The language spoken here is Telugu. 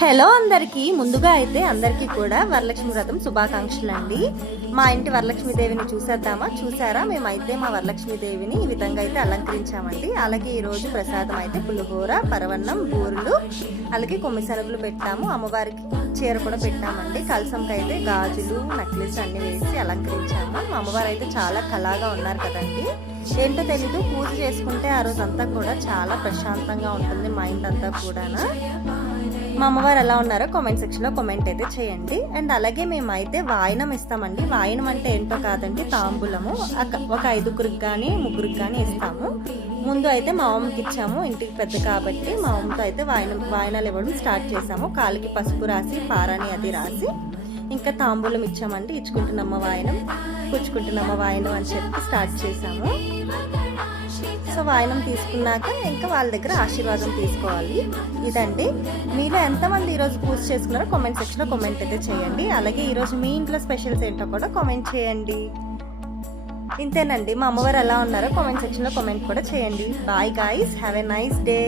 హలో అందరికీ ముందుగా అయితే అందరికీ కూడా వరలక్ష్మి వ్రతం శుభాకాంక్షలు అండి. మా ఇంటి వరలక్ష్మీదేవిని చూసారా? మేమైతే మా వరలక్ష్మీదేవిని ఈ విధంగా అయితే అలంకరించామండి. అలాగే ఈరోజు ప్రసాదం అయితే పులిహోర, పరవన్నం, బూరెలు, అలాగే కొమ్మిశనగలు పెట్టాము. అమ్మవారికి చీర కూడా పెట్టామండి. కలసంకి అయితే గాజులు, నెక్లెస్ అన్ని వేసి అలంకరించాము. మా అమ్మవారు అయితే చాలా కళగా ఉన్నారు కదండి. ఏంటో తెలీదు, పూజ చేసుకుంటే ఆ రోజంతా కూడా చాలా ప్రశాంతంగా ఉంటుంది మా ఇంటంతా కూడా. మా అమ్మవారు ఎలా ఉన్నారో కామెంట్ సెక్షన్లో కామెంట్ అయితే చేయండి. అండ్ అలాగే మేమైతే వాయనం ఇస్తామండి. వాయనం అంటే ఏంటో కాదండి, తాంబూలము. ఒక 5గురికి కానీ 3గురికి కానీ ఇస్తాము. ముందు అయితే మా అమ్మకి ఇచ్చాము, ఇంటికి పెద్ద కాబట్టి మా అమ్మతో అయితే వాయనాలు ఇవ్వడం స్టార్ట్ చేసాము. కాలికి పసుపు రాసి, పారాని అది రాసి ఇంకా తాంబూలం ఇచ్చామండి. ఇచ్చుకుంటున్నమ్మ వాయనం, పుచ్చుకుంటున్నమ్మ వాయనం అని చెప్పి స్టార్ట్ చేసాము. సో వాయనం తీసుకున్నాక ఇంకా వాళ్ళ దగ్గర ఆశీర్వాదం తీసుకోవాలి. ఇదండి. మీలో ఎంతమంది ఈరోజు పూజ చేసుకున్నారో కామెంట్ సెక్షన్లో కామెంట్ అయితే చేయండి. అలాగే ఈరోజు మీ ఇంట్లో స్పెషల్స్ ఏంటో కూడా కామెంట్ చేయండి. ఇంతేనండి. మా అమ్మవారు ఎలా ఉన్నారో కామెంట్ సెక్షన్లో కామెంట్ కూడా చేయండి. Bye guys, have a nice day.